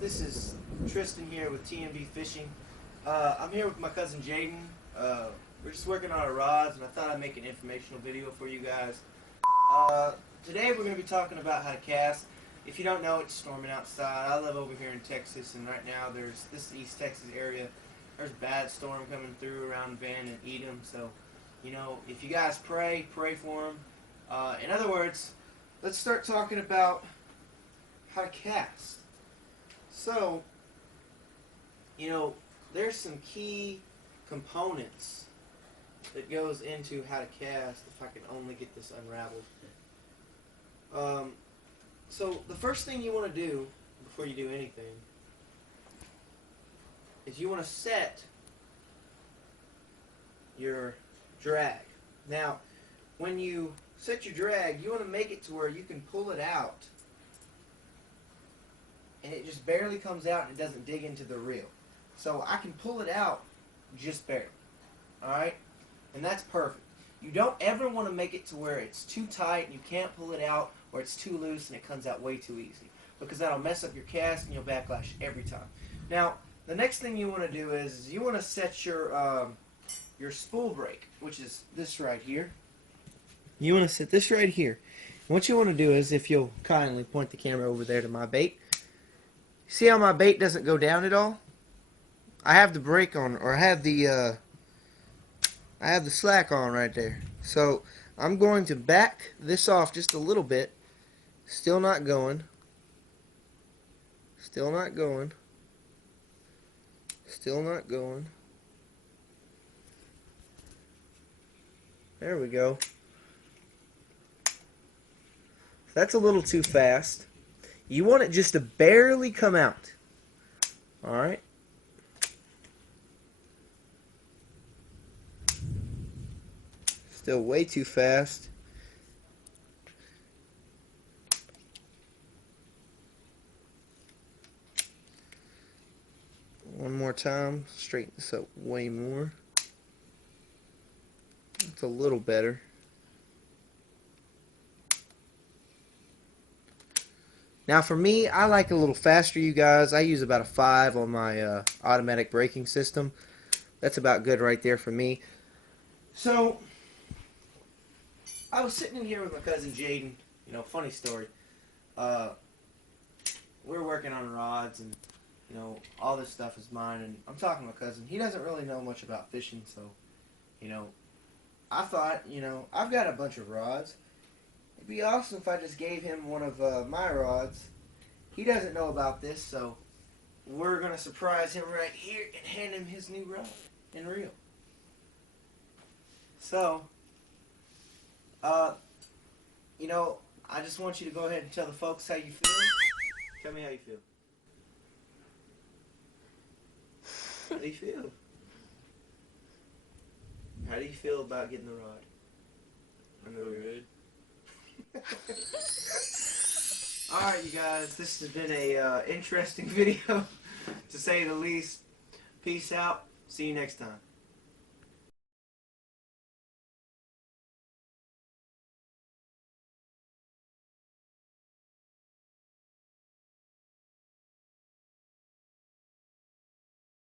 This is Tristan here with TMB Fishing. I'm here with my cousin Jaden. We're just working on our rods, and I thought I'd make an informational video for you guys. Today we're going to be talking about how to cast. If you don't know, it's storming outside. I live over here in Texas, and right now this East Texas area. There's a bad storm coming through around Van and Edom. So, if you guys pray for them. In other words, let's start talking about how to cast. So, there's some key components that goes into how to cast, if I can only get this unraveled. So the first thing you want to do before you do anything is you want to set your drag. Now, when you set your drag, you want to make it to where you can pull it out and it just barely comes out and it doesn't dig into the reel. So I can pull it out just barely. Alright? And that's perfect. You don't ever want to make it to where it's too tight and you can't pull it out, or it's too loose and it comes out way too easy, because that'll mess up your cast and you'll backlash every time. Now, the next thing you want to do is you want to set your spool brake, which is this right here. You want to set this right here. And what you want to do is, if you'll kindly point the camera over there to my bait, see how my bait doesn't go down at all? I have the brake on, or I have the slack on right there. So I'm going to back this off just a little bit. Still not going. Still not going. Still not going. There we go. That's a little too fast. You want it just to barely come out. Alright? Still way too fast. One more time. Straighten this up way more. It's a little better. Now for me, I like a little faster, you guys. I use about a 5 on my automatic braking system. That's about good right there for me. So, I was sitting in here with my cousin Jaden. Funny story. We're working on rods, and all this stuff is mine. And I'm talking to my cousin. He doesn't really know much about fishing, so I thought, I've got a bunch of rods. It'd be awesome if I just gave him one of my rods. He doesn't know about this, so we're gonna surprise him right here and hand him his new rod and reel. So, I just want you to go ahead and tell the folks how you feel. Tell me how you feel. How do you feel? How do you feel about getting the rod? I feel good. Alright, you guys, this has been a interesting video, to say the least. Peace out. See you next time.